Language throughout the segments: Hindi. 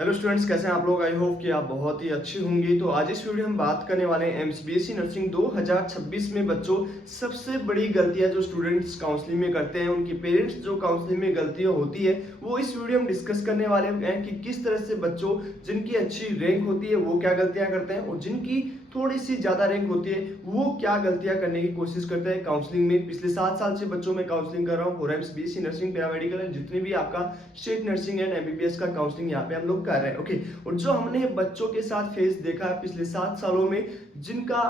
हेलो स्टूडेंट्स, कैसे हैं आप लोग। आई होप कि आप बहुत ही अच्छी होंगी। तो आज इस वीडियो में हम बात करने वाले हैं एम्स बीएससी नर्सिंग 2026 में बच्चों सबसे बड़ी गलतियां जो स्टूडेंट्स काउंसलिंग में करते हैं, उनकी पेरेंट्स जो काउंसलिंग में गलतियां होती है वो इस वीडियो में डिस्कस करने वाले हैं कि किस तरह से बच्चों जिनकी अच्छी रैंक होती है वो क्या गलतियां करते हैं और जिनकी थोड़ी सी ज्यादा रैंक होती है वो क्या गलतियां करने की कोशिश करते हैं काउंसलिंग में। पिछले 7 साल से बच्चों में काउंसलिंग कर रहा हूँ for AIIMS BSc nursing, paramedical and जितने भी आपका स्टेट नर्सिंग एंड एमबीबीएस का काउंसलिंग यहाँ पे हम लोग कर रहे हैं। ओके, और जो हमने बच्चों के साथ फेस देखा है पिछले 7 सालों में, जिनका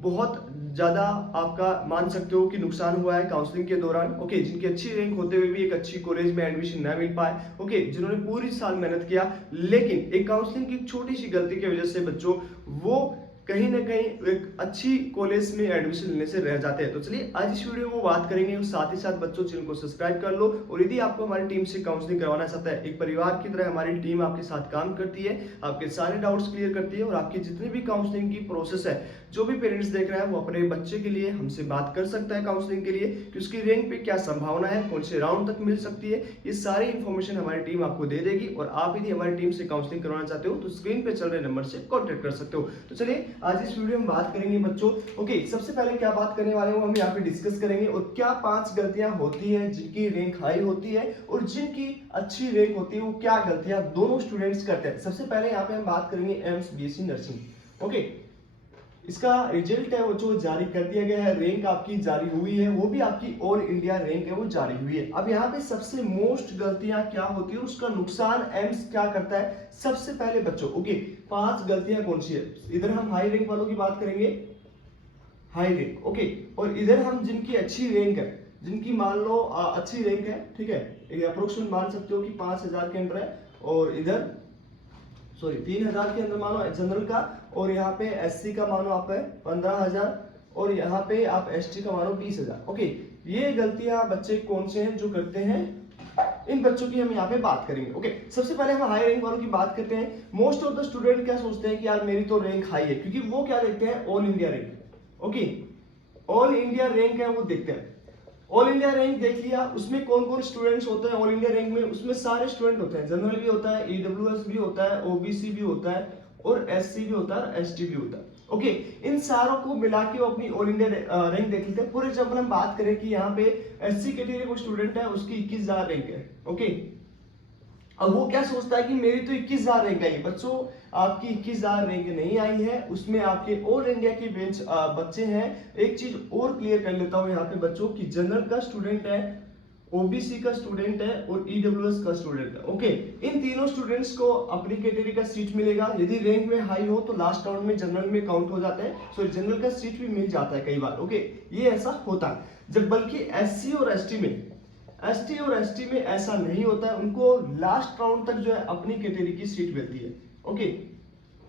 बहुत ज्यादा आपका मान सकते हो कि नुकसान हुआ है काउंसलिंग के दौरान। ओके, जिनकी अच्छी रैंक होते हुए भी एक अच्छी कॉलेज में एडमिशन ना मिल पाए। ओके, जिन्होंने पूरी साल मेहनत किया लेकिन एक काउंसलिंग की छोटी सी गलती की वजह से बच्चों वो कहीं ना कहीं एक अच्छी कॉलेज में एडमिशन लेने से रह जाते हैं। तो चलिए आज इस वीडियो में वो बात करेंगे और साथ ही साथ बच्चों चैनल को सब्सक्राइब कर लो। और यदि आपको हमारी टीम से काउंसलिंग करवाना चाहता है, एक परिवार की तरह हमारी टीम आपके साथ काम करती है, आपके सारे डाउट्स क्लियर करती है और आपकी जितनी भी काउंसलिंग की प्रोसेस है, जो भी पेरेंट्स देख रहे हैं वो अपने बच्चे के लिए हमसे बात कर सकता है काउंसलिंग के लिए कि उसकी रैंक पे क्या संभावना है, कौन से राउंड तक मिल सकती है। ये सारी इंफॉर्मेशन हमारी टीम आपको दे देगी और आप यदि हमारी टीम से काउंसलिंग करवाना चाहते हो तो स्क्रीन पे चल रहे नंबर से कॉन्टेक्ट कर सकते हो। तो चलिए आज इस वीडियो में बात करेंगे बच्चों। ओके, सबसे पहले क्या बात करने वाले हैं वो हम यहाँ पे डिस्कस करेंगे और क्या 5 गलतियां होती है जिनकी रैंक हाई होती है और जिनकी अच्छी रैंक होती है वो क्या गलतियां दोनों स्टूडेंट्स करते हैं। सबसे पहले यहाँ पे हम बात करेंगे एम्स बीएससी नर्सिंग। ओके, इसका रिजल्ट है वो जो जारी कर दिया गया है, रैंक आपकी जारी हुई है, वो भी आपकी ऑल इंडिया रैंक है वो जारी हुई है। अब यहाँ पे सबसे मोस्ट गलतियां क्या होती है, उसका नुकसान एम्स क्या करता है। सबसे पहले बच्चों ओके, 5 गलतियां कौन सी है। इधर हम हाई रैंक वालों की बात करेंगे, हाई रैंक। ओके, और इधर हम जिनकी अच्छी रैंक है, जिनकी मान लो अच्छी रैंक है, ठीक है, अप्रोक्सीमेट मान सकते हो कि 5000 के अंदर है और इधर सॉरी 3000 के अंदर मानो जनरल का, और यहाँ पे एससी का मानो आप है 15000 और यहाँ पे आप एसटी का मानो 20000। ओके, ये गलतियां बच्चे कौन से हैं जो करते हैं, इन बच्चों की हम यहाँ पे बात करेंगे। ओके, सबसे पहले हम हाई रैंक वालों की बात करते हैं। मोस्ट ऑफ द स्टूडेंट क्या सोचते हैं कि यार मेरी तो रैंक हाई है, क्योंकि वो क्या देखते हैं, all India rank. Okay, all India rank है वो देखते हैं। ऑल इंडिया रैंक देख लिया, उसमें कौन कौन स्टूडेंट्स होते हैं ऑल इंडिया रैंक में, उसमें सारे स्टूडेंट होते हैं, जनरल भी होता है, ईडब्ल्यूएस भी होता है, ओबीसी भी होता है और एससी भी होता है, एसटी भी होता है। ओके, इन सारों को मिला के वो अपनी ऑल इंडिया रैंक देख लेते हैं। फॉर एग्जाम्पल हम बात करें कि यहाँ पे एससी कैटेगरी को स्टूडेंट है, उसकी 21000 रैंक है। ओके, अब वो क्या सोचता है कि मेरी तो 21000 रैंक आई। बच्चों आपकी 21000 रैंक नहीं आई है, उसमें आपके ऑल इंडिया के बेंच बच्चे हैं। एक चीज और क्लियर कर लेता हूं यहाँ पे बच्चों की जनरल का स्टूडेंट है, ओबीसी का स्टूडेंट है और ईडब्ल्यूएस का स्टूडेंट है। ओके, इन तीनों स्टूडेंट्स को अपनी कैटेगरी का सीट मिलेगा। यदि रैंक में हाई हो तो लास्ट राउंड में जनरल में काउंट हो जाता है, सो जनरल का सीट भी मिल जाता है कई बार। ओके, ये ऐसा होता है जब, बल्कि एससी और एसटी में, एसटी और एसटी में ऐसा नहीं होता है, उनको लास्ट राउंड तक जो है अपनी कैटेगरी की सीट मिलती है। ओके,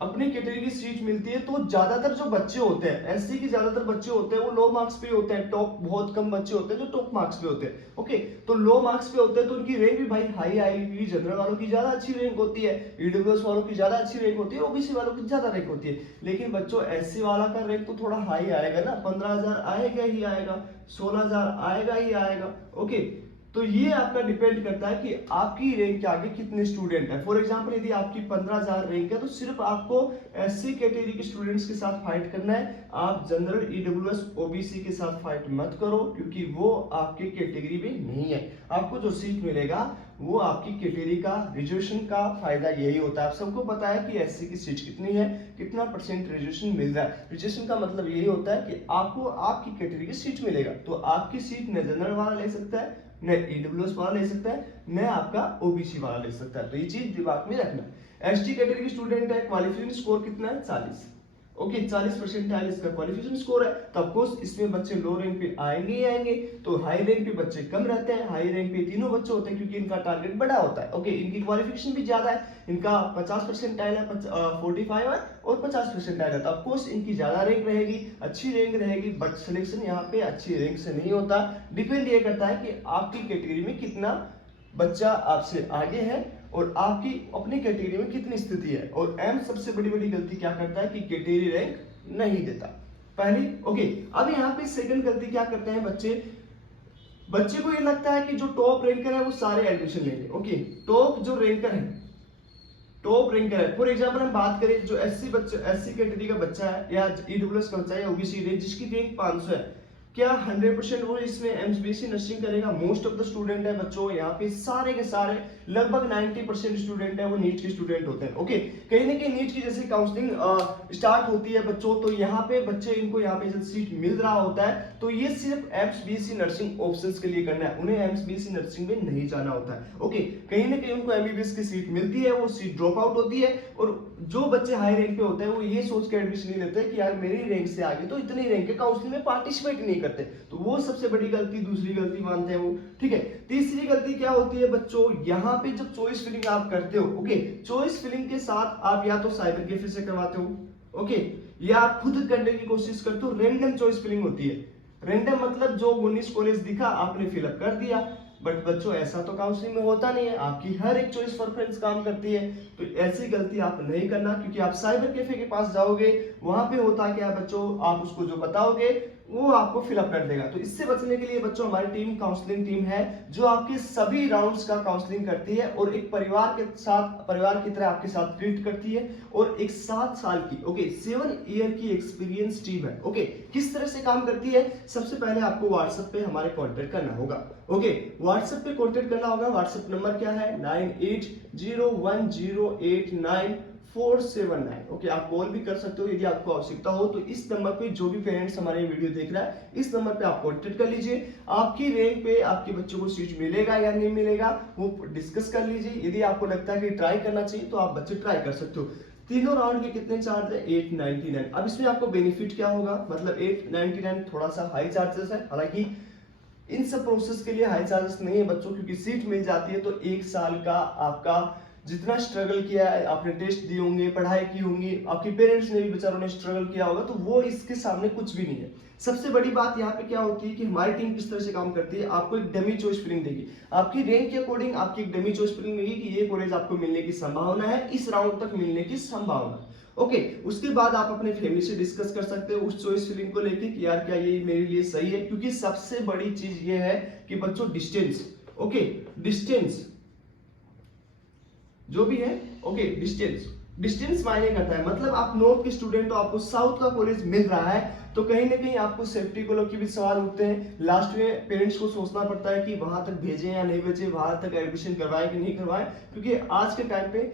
अपनी कैटेगरी की सीट मिलती है। तो ज्यादातर जो बच्चे होते हैं एससी के, ज्यादातर बच्चे होते हैं वो लो मार्क्स पे होते हैं, टॉप बहुत कम बच्चे होते हैं जो टॉप मार्क्स पे होते हैं। ओके, तो लो मार्क्स पे होते हैं तो उनकी रैंक भी भाई हाई आएगी, क्योंकि जनरल वालों की ज्यादा अच्छी रैंक होती है, ईडब्ल्यूएस वालों की ज्यादा अच्छी रैंक होती है, ओबीसी वालों की ज्यादा रैंक होती है। लेकिन बच्चों एससी वाला का रैंक तो थोड़ा हाई आएगा ना, 15000 आएगा ही आएगा, 16000 आएगा ही आएगा। ओके, तो ये आपका डिपेंड करता है कि आपकी रैंक के आगे कितने स्टूडेंट है। फॉर एग्जांपल यदि आपकी 15000 रैंक है तो सिर्फ आपको एससी कैटेगरी के स्टूडेंट्स के साथ फाइट करना है। आप जनरल, ईडब्ल्यूएस, ओबीसी के साथ फाइट मत करो, क्योंकि वो आपके कैटेगरी में नहीं है। आपको जो सीट मिलेगा वो आपकी कैटेगरी का, रिजर्वेशन का फायदा यही होता है। आप सबको पता है कि एससी की सीट कितनी है, कितना परसेंट रिजर्वेशन मिल रहा है। रिजर्वेशन का मतलब यही होता है कि आपको आपकी कैटेगरी की सीट मिलेगा। तो आपकी सीट न जनरल वाला ले सकता है, न ईडब्ल्यूएस वाला ले सकता है, न आपका ओबीसी वाला ले सकता है। तो ये चीज दिमाग में रखना। एसटी कैटेगरी स्टूडेंट है, क्वालिफिकेशन स्कोर कितना है, 40। ओके, 40% इसका क्वालिफिकेशन स्कोर है, तो ऑफकोर्स इसमें बच्चे लो रैंक पे आएंगे ही आएंगे। तो हाई रैंक पे बच्चे कम रहते हैं, हाई रैंक पे तीनों बच्चे होते हैं क्योंकि इनका टारगेट बड़ा होता है। ओके, इनकी क्वालिफिकेशन भी ज्यादा है, इनका 50% है, 45 है और 50% है, तो ऑफकोर्स इनकी ज्यादा रैंक रहेगी, अच्छी रैंक रहेगी। बट सिलेक्शन यहाँ पे अच्छी रैंक से नहीं होता, डिपेंड ये करता है कि आपकी कैटेगरी में कितना बच्चा आपसे आगे है और आपकी अपनी कैटेगरी में कितनी स्थिति है। और एम सबसे बड़ी गलती क्या करता है कि कैटेगरी रैंक नहीं देता, पहली। ओके, अब यहाँ पे सेकंड गलती क्या करते हैं बच्चे, बच्चे को ये लगता है कि जो टॉप रैंकर है वो सारे एडमिशन लेंगे। ओके, टॉप जो रैंकर है, टॉप रैंकर है, फॉर एग्जांपल हम बात करें जो एससी कैटेगरी का बच्चा है या ईडब्ल्यूएस का बच्चा है या ओबीसी रैंक जिसकी रैंक 500 है, क्या 100% वो इसमें एमबीएससी नर्सिंग करेगा? मोस्ट ऑफ द स्टूडेंट है बच्चों यहाँ पे सारे के सारे लगभग 90% स्टूडेंट है वो नीट के स्टूडेंट होते हैं। ओके, कहीं ना कहीं नीट की जैसे काउंसलिंग स्टार्ट होती है बच्चों, तो यहाँ पे बच्चे इनको यहाँ पे जब सीट मिल रहा होता है तो ये सिर्फ एमबीएससी नर्सिंग ऑप्शंस के लिए करना है, उन्हें एमबीएससी नर्सिंग में नहीं जाना होता है। ओके, कहीं ना कहीं उनको एमबीबीएस की सीट मिलती है, वो सीट ड्रॉप आउट होती है, और जो बच्चे हाई रैंक पे होते हैं वो ये सोच के एडमिशन नहीं लेते कि यार मेरी रैंक से आगे तो इतनी रैंक के काउंसलिंग में पार्टिसिपेट नहीं करते, तो वो सबसे बड़ी गलती, दूसरी गलती मानते हैं वो। ठीक है, तीसरी गलती क्या होती है बच्चों, यहाँ पे जब चॉइस फिलिंग आप करते हो, ओके, चॉइस फिलिंग के साथ आप या तो साइबर कैफे से करवाते हो, ओके, या आप खुद करने की कोशिश करते हो। रैंडम चॉइस फिलिंग होती है, रैंडम मतलब जो 19 कॉलेज दिखा आपने फिलअप कर दिया, बट बच्चों ऐसा तो काउंसलिंग में होता नहीं है, आपकी हर एक चॉइस प्रेफरेंस काम करती है। तो ऐसी गलती आप नहीं करना, क्योंकि आप साइबर कैफे के पास जाओगे, वहां पे होता क्या है बच्चों, आप उसको जो बताओगे वो आपको फिलअप कर देगा। तो इससे बचने के लिए बच्चों हमारी टीम काउंसलिंग टीम है जो आपके सभी राउंड्स का काउंसलिंग करती है और एक परिवार के साथ, परिवार की तरह आपके साथ ट्रीट करती है, और एक 7 साल की 7 ईयर की एक्सपीरियंस टीम है। ओके, किस तरह से काम करती है, सबसे पहले आपको व्हाट्सएप पे हमारे कांटेक्ट करना होगा। ओके, व्हाट्सएप पे कांटेक्ट करना होगा। व्हाट्सएप नंबर क्या है 9801089479। ओके, आप कॉल भी कर सकते हो यदि आपको आवश्यकता हो, तो इस नंबर पे जो भी पेरेंट्स हमारे वीडियो देख रहा है इस नंबर पे आप कांटेक्ट कर लीजिए। आपकी रैंक पे आपके बच्चों को सीट मिलेगा या नहीं मिलेगा वो डिस्कस कर लीजिए। यदि आपको लगता है कि ट्राई करना चाहिए तो आप बच्चे ट्राई कर सकते हो। तीनों राउंड के कितने चार्ज है 899। अब इसमें आपको बेनिफिट क्या होगा, मतलब 899 थोड़ा सा हाई चार्जेस है, हालांकि इन सब प्रोसेस के लिए हाई चार्जेस नहीं है बच्चों, क्योंकि सीट मिल जाती है तो 1 साल का आपका जितना स्ट्रगल किया है, आपने टेस्ट दिए होंगे, पढ़ाई की होंगी, आपके पेरेंट्स ने भी बेचारों ने स्ट्रगल किया होगा, तो वो इसके सामने कुछ भी नहीं है। सबसे बड़ी बात यहाँ पे क्या होती है कि हमारी टीम किस तरह से काम करती है, आपको एक डमी चॉइस फिलिंग देगी, आपकी रैंक के अकॉर्डिंग आपकी एक डमी चॉइस फिलिंग देगी कि ये कॉलेज आपको मिलने की संभावना है, इस राउंड तक मिलने की संभावना। ओके, उसके बाद आप अपने फैमिली से डिस्कस कर सकते हो उस चॉइस फिलिंग को लेके कि यार क्या ये मेरे लिए सही है, क्योंकि सबसे बड़ी चीज ये है कि बच्चों डिस्टेंस, ओके, डिस्टेंस जो भी है, ओके, डिस्टेंस मायने करता है। मतलब आप नॉर्थ के स्टूडेंट हो, आपको साउथ का कॉलेज मिल रहा है, तो कहीं ना कहीं आपको सेफ्टी को लेकर भी सवाल उठते हैं। लास्ट में पेरेंट्स को सोचना पड़ता है कि वहां तक भेजें या नहीं भेजें, वहां तक एडमिशन करवाएं कि नहीं करवाएं, क्योंकि आज के टाइम पे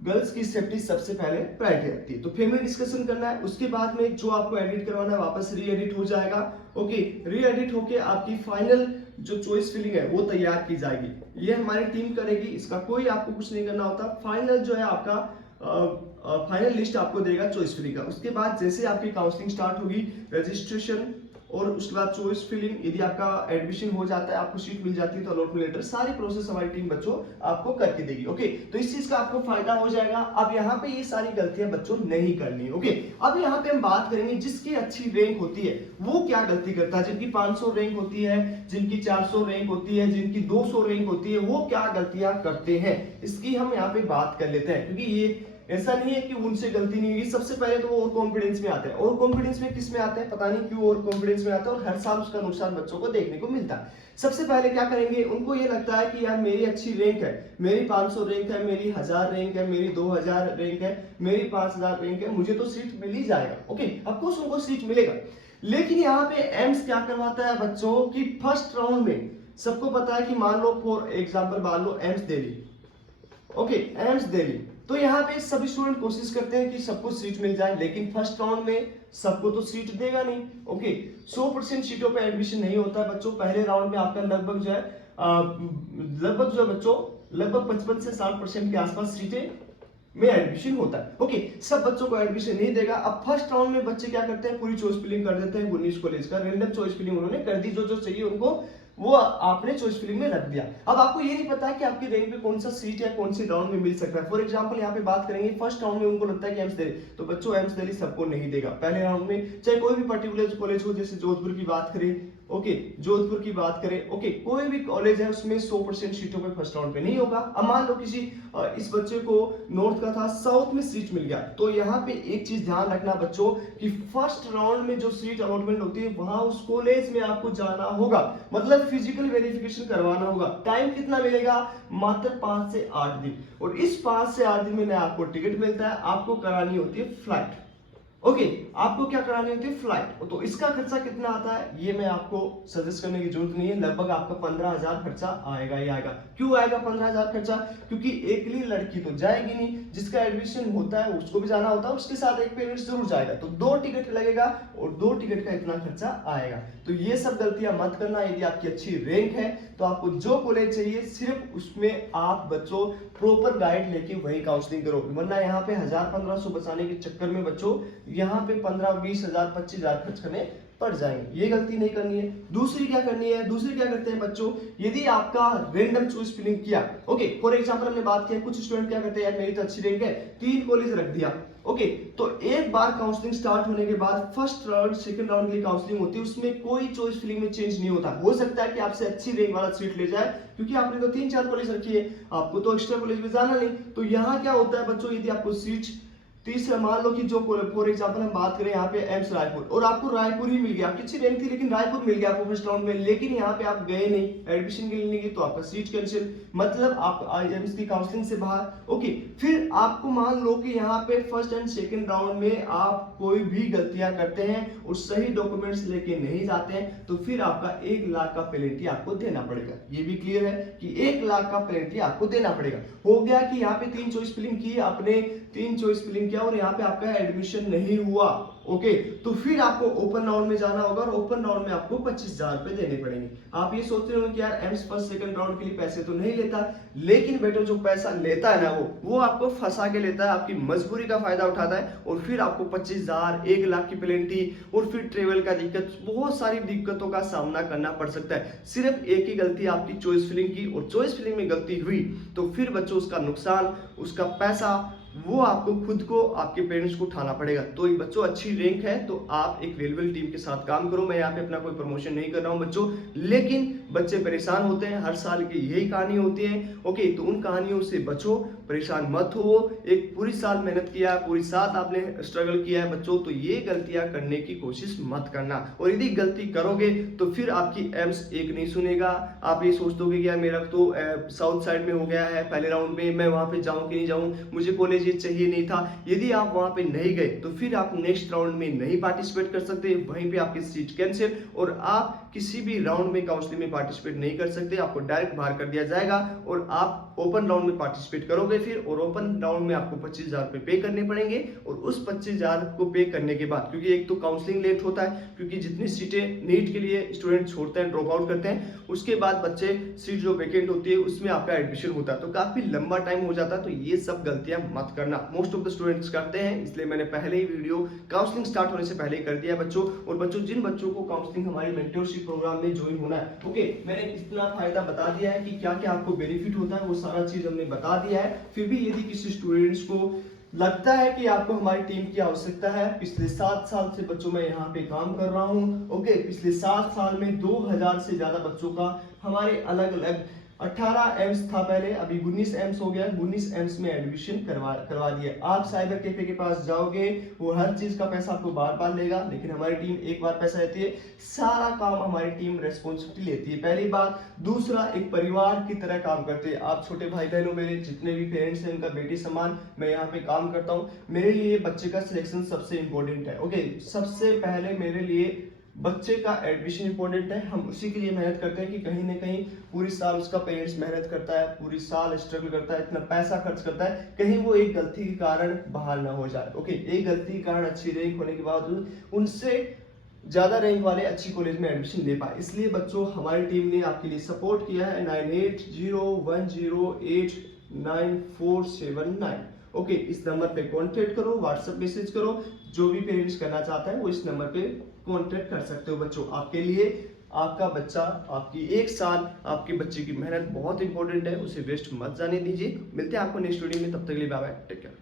गर्ल्स की सेफ्टी सबसे पहले प्रायोरिटी रखती है। तो फैमिली डिस्कशन करना है, उसके बाद में जो आपको एडिट करवाना है वापस री एडिट हो जाएगा। ओके, री एडिट होके आपकी फाइनल जो चॉइस फिलिंग है वो तैयार की जाएगी, ये हमारी टीम करेगी, इसका कोई आपको कुछ नहीं करना होता। फाइनल जो है आपका फाइनल लिस्ट आपको देगा चॉइस फिलिंग का। उसके बाद जैसे आपकी काउंसलिंग स्टार्ट होगी, रजिस्ट्रेशन और उसके बाद चॉइस फिलिंग, यदि आपका एडमिशन हो जाता है, आपको सीट मिल जाती है तो अलॉटमेंट लेटर, सारी प्रोसेस हमारी टीम बच्चों आपको करके देगी। ओके, तो इस चीज का आपको फायदा हो जाएगा। अब यहाँ पे ये सारी गलतियां बच्चों नहीं करनी है। ओके, अब यहाँ पे हम बात करेंगे जिसकी अच्छी रैंक होती है वो क्या गलती करता है, जिनकी 500 रैंक होती है, जिनकी 400 रैंक होती है, जिनकी 200 रैंक होती है, वो क्या गलतियां करते हैं, इसकी हम यहाँ पे बात कर लेते हैं। क्योंकि ये ऐसा नहीं है कि उनसे गलती नहीं हुई, सबसे पहले तो वो ओवर कॉन्फिडेंस में आते हैं। ओवर कॉन्फिडेंस में किस में आते हैं पता नहीं क्यों ओवर कॉन्फिडेंस में आते हैं, और हर साल उसका नुकसान बच्चों को देखने को मिलता है। सबसे पहले क्या करेंगे, उनको ये लगता है कि यार मेरी अच्छी रैंक है, मेरी 500 रैंक है, मेरी 1000 रैंक है, मेरी 2000 रैंक है, मेरी 5000 रैंक है, मुझे तो सीट मिल ही जाएगा। ओके, ऑफ कोर्स उनको सीट मिलेगा, लेकिन यहाँ पे एम्स क्या करवाता है बच्चों की फर्स्ट राउंड में सबको पता है कि मान लो फॉर एग्जाम्पल मान लो एम्स दिल्ली, ओके, एम्स दिल्ली, तो यहाँ पे सभी स्टूडेंट कोशिश करते हैं कि सबको सीट मिल जाए, लेकिन फर्स्ट राउंड में सबको तो सीट देगा नहीं। ओके, 100% सीटों पे एडमिशन नहीं होता है बच्चों। पहले राउंड में आपका लगभग जो है बच्चों लगभग 55 से 60% के आसपास सीटें में एडमिशन होता है। ओके, सब बच्चों को एडमिशन नहीं देगा। अब फर्स्ट राउंड में बच्चे क्या करते हैं, पूरी चॉइस फिलिंग कर देते हैं। 19 कॉलेज का रैंडम चॉइस फिलिंग उन्होंने कर दी, जो जो चाहिए उनको वो आपने चॉइस फिलिंग में रख दिया। अब आपको ये नहीं पता है कि आपकी रैंक पे कौन सा सीट या कौन सी राउंड में मिल सकता है। फॉर एग्जांपल यहाँ पे बात करेंगे फर्स्ट राउंड में उनको लगता है कि एम्स दिल्ली, तो बच्चों एम्स दिल्ली सबको नहीं देगा। पहले राउंड में चाहे कोई भी पर्टिकुलर कॉलेज हो, जैसे जोधपुर की बात करें, ओके, जोधपुर की बात करें, ओके, कोई भी कॉलेज है उसमें 100% सीटों पे फर्स्ट राउंड पे नहीं होगा। अब मान लो किसी इस बच्चे को नॉर्थ का था, साउथ में सीट मिल गया, तो यहाँ पे एक चीज ध्यान रखना बच्चों कि फर्स्ट राउंड में जो सीट अलॉटमेंट होती है वहां उस कॉलेज में आपको जाना होगा, मतलब फिजिकल वेरिफिकेशन करवाना होगा। टाइम कितना मिलेगा? मात्र 5 से 8 दिन। और इस 5 से 8 दिन में आपको टिकट मिलता है, आपको करानी होती है फ्लाइट। ओके, आपको क्या करानी होती है? फ्लाइट। तो इसका खर्चा कितना आता है ये मैं आपको सजेस्ट करने की जरूरत नहीं है, लगभग आपका 15,000 खर्चा आएगा ही आएगा। क्यों आएगा 15,000 खर्चा? क्योंकि अकेली लड़की तो जाएगी नहीं, जिसका एडमिशन होता है उसको भी जाना होता है, उसके साथ एक पेरेंट्स जरूर जाएगा, तो 2 टिकट लगेगा और 2 टिकट का इतना खर्चा आएगा। तो ये सब गलतियां मत करना। यदि आपकी अच्छी रैंक है तो आपको जो कॉलेज चाहिए सिर्फ उसमें आप बच्चों प्रॉपर गाइड लेके वही काउंसलिंग करो, वरना यहाँ पे 1,000-1,500 बचाने के चक्कर में बच्चों यहाँ पे 15-20 हजार 25,000 खर्च करने पड़ जाएंगे। ये गलती नहीं करनी है। दूसरी क्या करनी है? दूसरी क्या करते हैं बच्चों, यदि आपका रैंडम चॉइस फिलिंग किया, ओके, फॉर एग्जांपल हमने बात किया, कुछ स्टूडेंट क्या करते हैं, यार मेरी तो अच्छी रैंक है, 3 कॉलेज रख दिया, ओके, तो एक बार काउंसलिंग स्टार्ट होने के बाद फर्स्ट राउंड सेकंड राउंड की काउंसलिंग होती है, उसमें कोई चॉइस फिलिंग में चेंज नहीं होता। हो सकता है कि आपसे अच्छी रैंक वाला सीट ले जाए, क्योंकि आपने तो 3-4 कॉलेज रखी है, आपको तो एक्स्ट्रा कॉलेज में जाना नहीं। तो यहाँ क्या होता है बच्चों, यदि आपको सीट तीसरा मान लो कि जो फॉर एग्जांपल हम बात करें यहाँ पे एम्स रायपुर, और आपको रायपुर ही मिल गया, आपकी अच्छी रैंक थी लेकिन रायपुर मिल गया आपको फर्स्ट राउंड में, लेकिन यहाँ पे आप गए नहीं, एडमिशन के लिए नहीं गए, तो आपका सीट कैंसिल, मतलब आप एम्स की काउंसलिंग से बाहर। ओके, फिर आपको मान लो कि यहाँ पे फर्स्ट एंड सेकंड राउंड में आप कोई भी गलतियां करते हैं और सही डॉक्यूमेंट्स लेके नहीं जाते हैं, तो फिर आपका 1 लाख का पेनल्टी आपको देना पड़ेगा। ये भी क्लियर है कि 1 लाख का पेनल्टी आपको देना पड़ेगा। हो गया कि यहाँ पे 3 चॉइस फिलिंग की, आपने 3 चॉइस फिलिंग किया और यहाँ पे आपका एडमिशन नहीं हुआ, ओके, तो फिर आपको ओपन राउंड में जाना होगा और ओपन राउंड में आपको 25,000 रुपए देने पड़ेंगे। आप ये सोचते हो कि यार एम्स फर्स्ट सेकंड राउंड के लिए पैसे तो नहीं लेता, लेकिन बेटा जो पैसा लेता है ना वो आपको फंसा के लेता है, आपकी मजबूरी का फायदा उठाता है, और फिर आपको 25,000, 1 लाख की पेनल्टी, और फिर ट्रेवल का दिक्कत, बहुत सारी दिक्कतों का सामना करना पड़ सकता है। सिर्फ एक ही गलती आपकी चॉइस फिलिंग की, और चॉइस फिलिंग में गलती हुई तो फिर बच्चों उसका नुकसान, उसका पैसा वो आपको खुद को, आपके पेरेंट्स को उठाना पड़ेगा। तो बच्चों अच्छी रैंक है तो आप एक वेलवेल टीम के साथ काम करो। मैं यहाँ पे अपना कोई प्रमोशन नहीं कर रहा हूँ बच्चों, लेकिन बच्चे परेशान होते हैं, हर साल की यही कहानी होती है, ओके, तो उन कहानियों से बचो, परेशान मत हो। एक पूरी साल मेहनत किया, पूरी साल आपने स्ट्रगल किया है बच्चों, तो ये गलतियां करने की कोशिश मत करना। और यदि गलती करोगे तो फिर आपकी एम्स एक नहीं सुनेगा, आप ये सोच दोगे कि यार मेरा तो साउथ साइड में हो गया है पहले राउंड में, मैं वहां पे जाऊं कि नहीं जाऊं, मुझे कॉलेज ये चाहिए नहीं था। यदि आप वहां पे नहीं गए तो फिर आप नेक्स्ट राउंड में नहीं पार्टिसिपेट कर सकते, वहीं पे आपकी सीट कैंसिल, और आप किसी भी राउंड में काउंसलिंग में पार्टिसिपेट नहीं कर सकते, आपको डायरेक्ट बाहर कर दिया जाएगा और आप ओपन राउंड में पार्टिसिपेट करोगे फिर, और ओपन राउंड में आपको 25,000 रुपए पे करने पड़ेंगे। और उस 25,000 को पे करने के बाद, क्योंकि एक तो काउंसलिंग लेट होता है, क्योंकि जितनी सीटें नीट के लिए स्टूडेंट छोड़ते हैं, ड्रॉप आउट करते हैं, उसके बाद बच्चे सीट जो वैकेंट होती है उसमें आपका एडमिशन होता है, तो काफी लंबा टाइम हो जाता है। तो ये सब गलतियां मत करना, मोस्ट ऑफ द स्टूडेंट्स करते हैं, इसलिए मैंने पहले ही वीडियो काउंसलिंग स्टार्ट होने से पहले ही कर दिया है बच्चों। और बच्चों जिन बच्चों को काउंसलिंग हमारी मेंटरशिप प्रोग्राम में ज्वाइन होना है, ओके, मैंने इतना फायदा बता दिया है कि क्या क्या आपको बेनिफिट होता है, वो सारा चीज हमने बता दिया है। फिर भी यदि किसी स्टूडेंट्स को लगता है कि आपको हमारी टीम की आवश्यकता है, पिछले 7 साल से बच्चों मैं यहाँ पे काम कर रहा हूँ, ओके, पिछले 7 साल में 2000 से ज्यादा बच्चों का हमारे अलग अलग 18 एम्स था पहले, अभी 19 एम्स हो गया, 19 एम्स में एडमिशन करवा दिए। आप साइबर कैफे के पास जाओगे, वो हर चीज का पैसा आपको बार बार लेगा, लेकिन हमारी टीम एक बार पैसा लेती है, सारा काम हमारी टीम रेस्पॉन्सिबिलिटी लेती है, पहली बात। दूसरा, एक परिवार की तरह काम करते हैं। आप छोटे भाई बहनों, मेरे जितने भी पेरेंट्स हैं, उनका बेटी समान मैं यहाँ पे काम करता हूँ। मेरे लिए बच्चे का सिलेक्शन सबसे इंपॉर्टेंट है, ओके, सबसे पहले मेरे लिए बच्चे का एडमिशन इंपॉर्टेंट है। हम उसी के लिए मेहनत करते हैं कि कहीं ना कहीं पूरी साल उसका पेरेंट्स मेहनत करता है, पूरी साल स्ट्रगल करता है, इतना पैसा खर्च करता है, कहीं वो एक गलती के कारण बाहर ना हो जाए, ओके, एक गलती के कारण अच्छी रैंक होने के बाद उनसे ज्यादा रैंक वाले अच्छी कॉलेज में एडमिशन ले पाए। इसलिए बच्चों हमारी टीम ने आपके लिए सपोर्ट किया है 9801089479, ओके, इस नंबर पे कांटेक्ट करो, व्हाट्सएप मैसेज करो, जो भी पेरेंट्स करना चाहता है वो इस नंबर पे कांटेक्ट कर सकते हो। बच्चों आपके लिए आपका बच्चा, आपकी 1 साल, आपके बच्चे की मेहनत बहुत इंपॉर्टेंट है, उसे वेस्ट मत जाने दीजिए। मिलते हैं आपको नेक्स्ट वीडियो में, तब तक के लिए बाय बाय, टेक केयर।